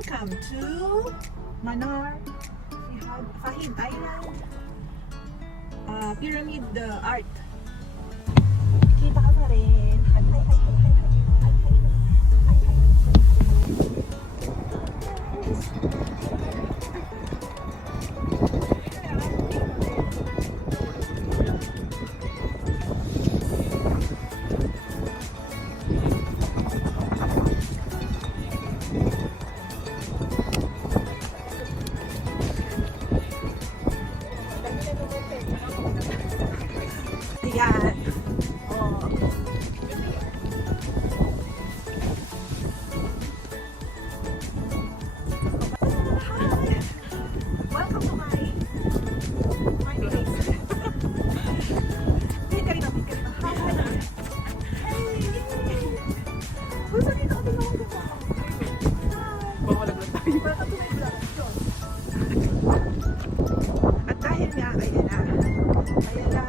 Welcome to MANAR, FAHID Island, Pyramid Art. Kita ka pa rin. Hi, hi, hi, hi, hi, hi, hi, hi, hi. Yan. Oh. Hi. Welcome to my place. Hey, Karina. Hi. Hey. Gusto dito ako tingnan mo dito. Bawalag lang tayo. Welcome to my vlog. At dahil nga, ayan na. Ayan na.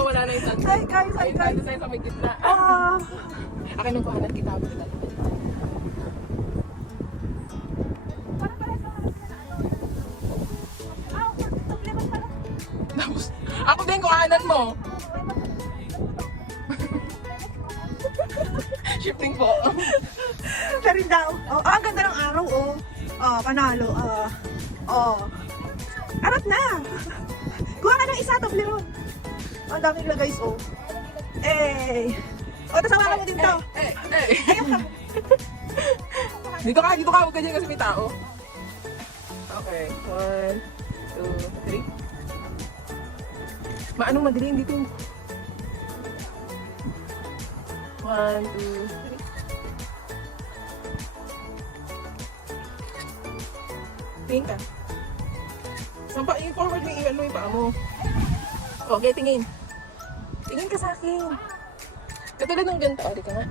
Wala na yung sunset. Hi guys, hi guys. Tayo sa may gitna. Akin ang kuhanan kita. Tapos, ako din kuhanan mo. Shifting po. Pero daw. Oh, ang ganda ng araw, oh. Oh, panalo. Arat na. Kuha ka ng isa, Toblerone. Oh, ang dami nila guys, oh. Eh. Oh, tapos hawakan mo din to. Ayaw ka. Dito ka, huwag ka dyan kasi may tao. Okay, 1, 2, 3. Maanong madilim dito? 1, 2, 3. Tingin ka. Sampa, i-forward mo yung paa mo. Okay, tingin. Tingin ka sa akin. Katulad ng ganito. O, di ka nga.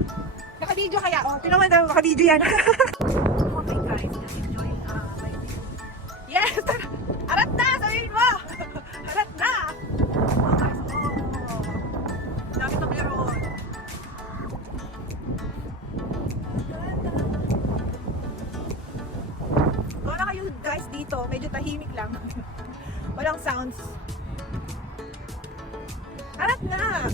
Naka-video kaya, oh. Tinaman daw, naka-video yan. Okay guys, enjoy my video. Yes! Arat na! Sabihin mo! Arat na! Oh guys, oh. Dami Toblerone. Wala kayo guys dito, medyo tahimik lang. Walang sounds. Arat na!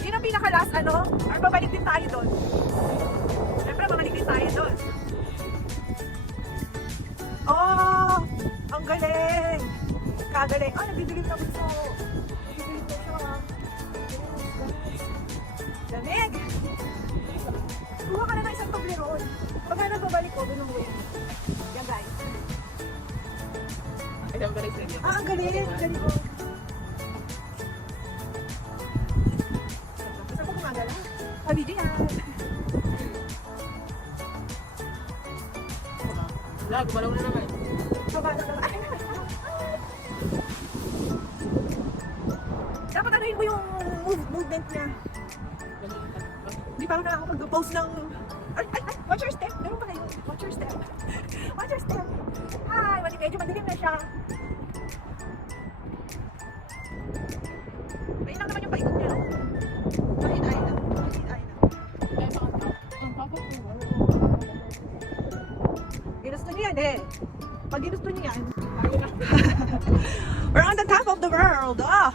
Yun ang pinaka-last ano? Or babalik din tayo doon? Siyempre, babalik din tayo doon. Oh! Ang galing! Kagaling! Oh, nagbibilim na gusto. Nagbibilim na siya. Lamig! Kuha ka na ng isang Toblerone. Pag na nagbabalik ko, doon ang way. Yan guys. Ay, ang galing sa inyo. Ah, ang galing! Galing ko. Basta ko kumagala. Video yan. Wala, gumalaw na naman. Gumalaw na naman. mo yung movement niya. Hindi pa ako nakakapag-post ng... Ay! Watch your step! Meron pala yun. Watch your step. Watch your step. Hi! Medyo madilim na siya. Ayun lang naman yung paikot niya. Fahid Island. Fahid Island. Ginusto niya yan eh. Pag ginusto niya yan, we're on the top of the world. Oh!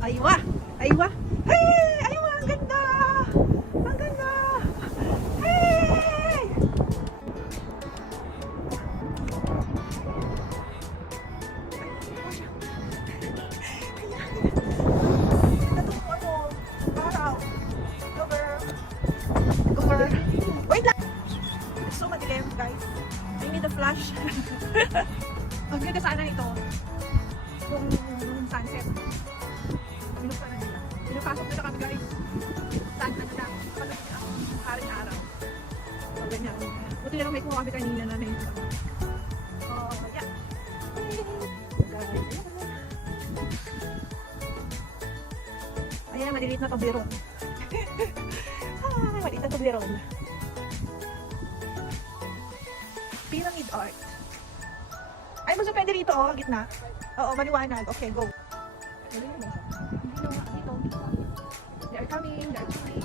Aywa! Aywa! Hey! Aywa! Ang ganda! Ang ganda! Hey! Wait lang! It's so madilim, guys. I need a flash. Ang ganda sana ito. Kung sunset. Binuksan na nila. Pinapasok na kami, guys. Saan na na? Palagi na ako. Haring araw. So, ganyan. Buti na lang may kuha kami kanina na nito. Oh, yeah. Ayan, maliliit na toblerone. Maliit na toblerone. Pyramid art. Ay, mas pwede rito, oh, gitna. Oo, maliwanag. Okay, go. They are coming, they are coming.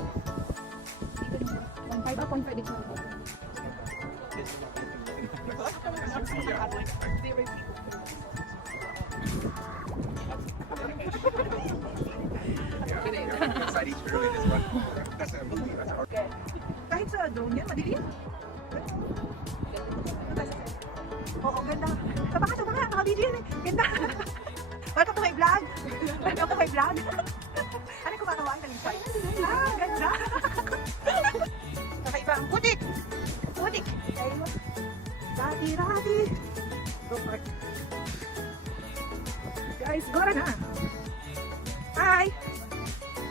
Dito na. 1.5 up, 1.5 dito. Okay. Kahit sa drone yan, madilim. Oo, ganda. Tapa ka, naka-video yan eh. Ganda. Welcome to my vlog. Welcome to my vlog. Ano yung kumakawa ang talisay? Ah, ganda. Kakaiba ang putik. Putik. Rati. Go for it. Guys, gora na. Hi.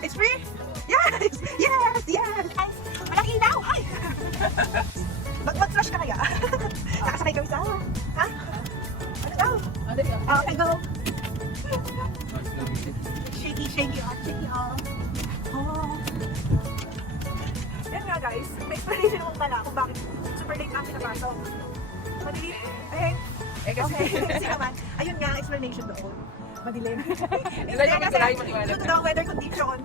It's free? Yes! Yes! Yes! Guys, walang ilaw! Hi! Mag-flash ka kaya? Nakasakay kami sa... Ha? Ano daw? Okay, go! Shaky off. Oh. Yan nga guys, may explanation naman pala kung bakit super late namin napasok. Madilim. Kasi naman, ayun nga, explanation doon. Madilim. Kasi due to the weather condition,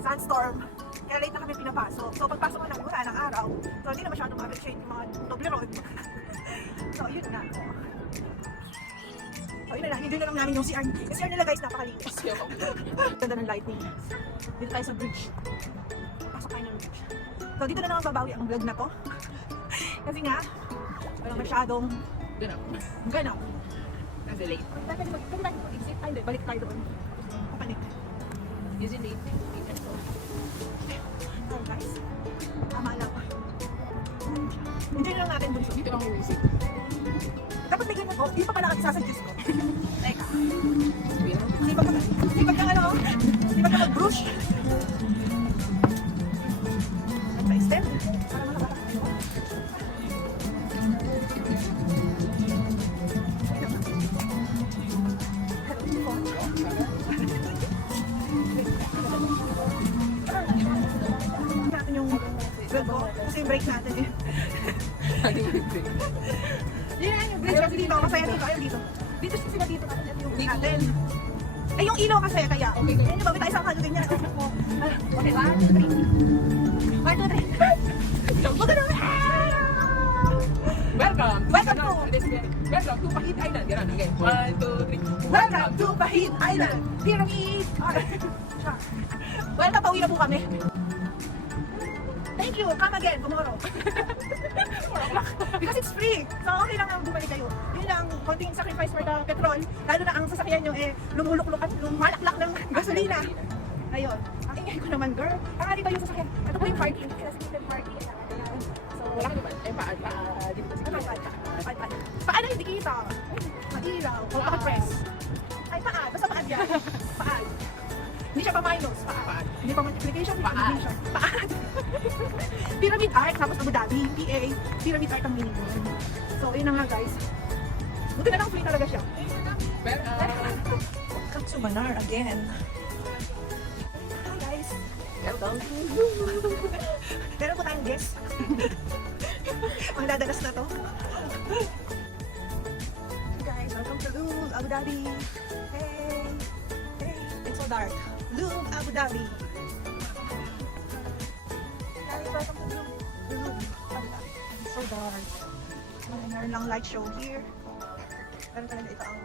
sandstorm, kaya late na kami pinapasok. So pagpasok ko namin wala ng araw, so hindi na masyadong ma-appreciate yung mga toblerone. So yun na. So yun na lang, hindi na lang namin yung CR. Yung CR nila guys, napakalinis. Ganda ng lighting. Dito tayo sa bridge. Pasok tayo ng bridge. So dito na naman babawi ang vlog na to. Kasi nga, walang masyadong ganap. Kasi late. Pwede tayo mag-exit. Ay, hindi, balik tayo doon. Kapanik. Is it late? So guys, tama lang. Enjoy lang natin dun. Dito lang yung music. Dapat may ganyan ko, di pa pala isasuggest ko. Teka. Sipag ka ano? Sipag ka mag-brush. Nagpa-extend. Para makabata tayo. Natin yung break ko. Kasi yung break natin eh. Yan, yung bridge kasi dito. Masaya dito. Ayaw dito. Dito sila dito. Tapos ito yung natin. Eh, yung ilaw kasi kaya. Okay, yan yung bawi tayo sa kanto ganyan. Okay, 1, 2, 3. 1, 2, 3. Huwag ka naman. Welcome to Fahid Island. Ganun, okay. 1, 2, 3. Welcome to Fahid Island. Pyramid art. Welcome, pauwi na po kami. Thank you. Come again tomorrow. Because it's free. So okay lang ang bumalik kayo. Yun lang, konting sacrifice for the petrol. Lalo na ang sasakyan nyo eh, lumuluklok at lumalaklak ng gasolina. Ayun. Ang ingay ko naman, girl. Ang ari ba yung sasakyan? Ito po yung parking. Designated parking. So, Wala ka naman. Eh, dito kasi. paano hindi kita? Madilaw. O paka-press. Ay, paan. Basta paan yan. Paan. Hindi siya pa minus. Paan. Hindi pa multiplication. Paan. Paan. Pyramid art. Tapos Abu Dhabi. PA. Pyramid art ang meaning. So, yun na nga guys. Buti na lang free talaga siya. Welcome. Welcome to Manar again. Welcome. Meron po tayong guest. Magdadalas na to. Guys, welcome to Louvre, Abu Dhabi. Hey! Hey! It's so dark. Louvre, Abu Dhabi. Guys, welcome to Louvre, Abu Dhabi. It's so dark. Meron lang light show here. Meron talaga ito ang...